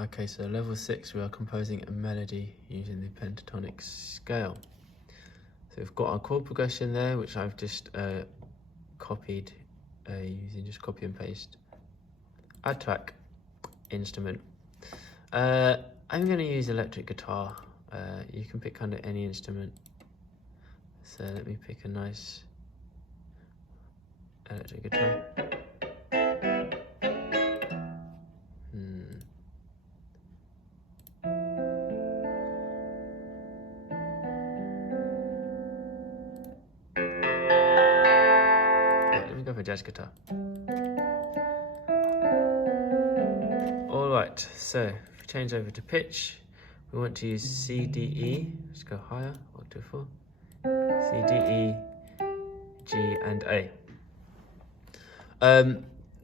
Okay, so level 6, we are composing a melody using the pentatonic scale. So we've got our chord progression there, which I've just copied using just copy and paste. Add track, instrument. I'm going to use electric guitar. You can pick kind of any instrument. So let me pick a nice electric guitar. Let me go for jazz guitar. Alright, so if we change over to pitch, we want to use C, D, E. Let's go higher, octave 4. C, D, E, G, and A.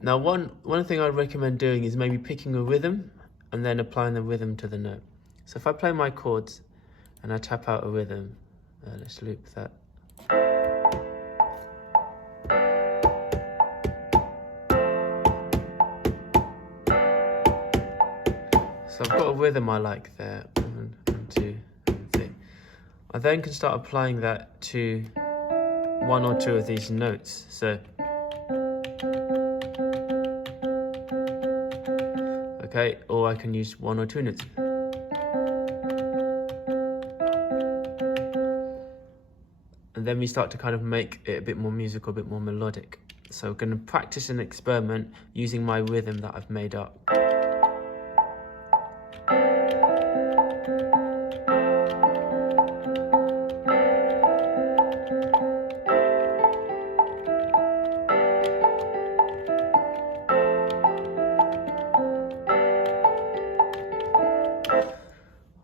Now one thing I'd recommend doing is maybe picking a rhythm and then applying the rhythm to the note. So if I play my chords and I tap out a rhythm, let's loop that. So I've got a rhythm I like there, 1, 2, 3. I then can start applying that to one or two of these notes. So, okay, or I can use one or two notes. And then we start to kind of make it a bit more musical, a bit more melodic. So we're going to practice and experiment using my rhythm that I've made up.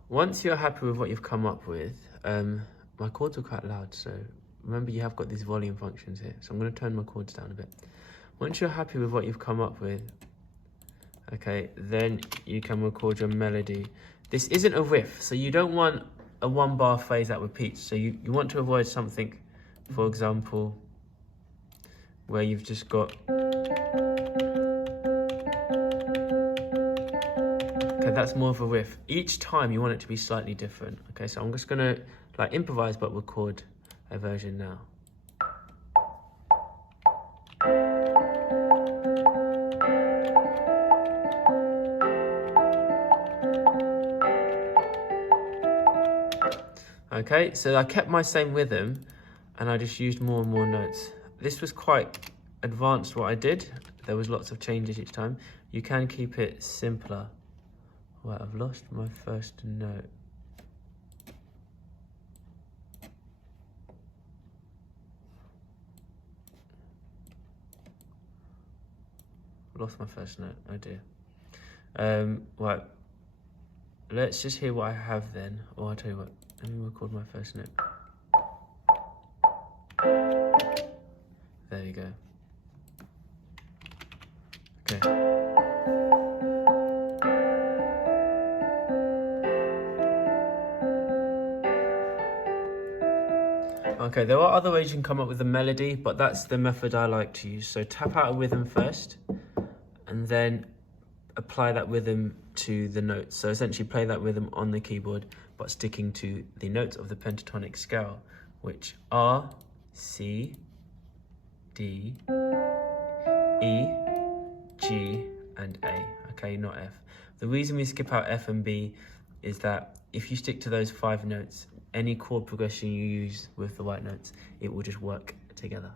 Once you're happy with what you've come up with, my chords are quite loud, so remember you have got these volume functions here. So I'm going to turn my chords down a bit. Once you're happy with what you've come up with, okay, then you can record your melody. This isn't a riff, so you don't want a 1-bar phrase that repeats. So you want to avoid something, for example, where you've just got... Okay, that's more of a riff. Each time you want it to be slightly different. Okay, so I'm just gonna like improvise but record a version now. Okay, so I kept my same rhythm and I just used more and more notes. This was quite advanced what I did. There was lots of changes each time. You can keep it simpler. Right, I've lost my first note. Lost my first note, oh dear. Right, let's just hear what I have then. Or I'll tell you what, let me record my first note. There you go. Okay. Okay, there are other ways you can come up with a melody, but that's the method I like to use. So tap out a rhythm first, and then apply that rhythm to the notes. So essentially play that rhythm on the keyboard, but sticking to the notes of the pentatonic scale, which are C, D, E, G, and A, okay, not F. The reason we skip out F and B is that if you stick to those 5 notes, any chord progression you use with the white notes, it will just work together.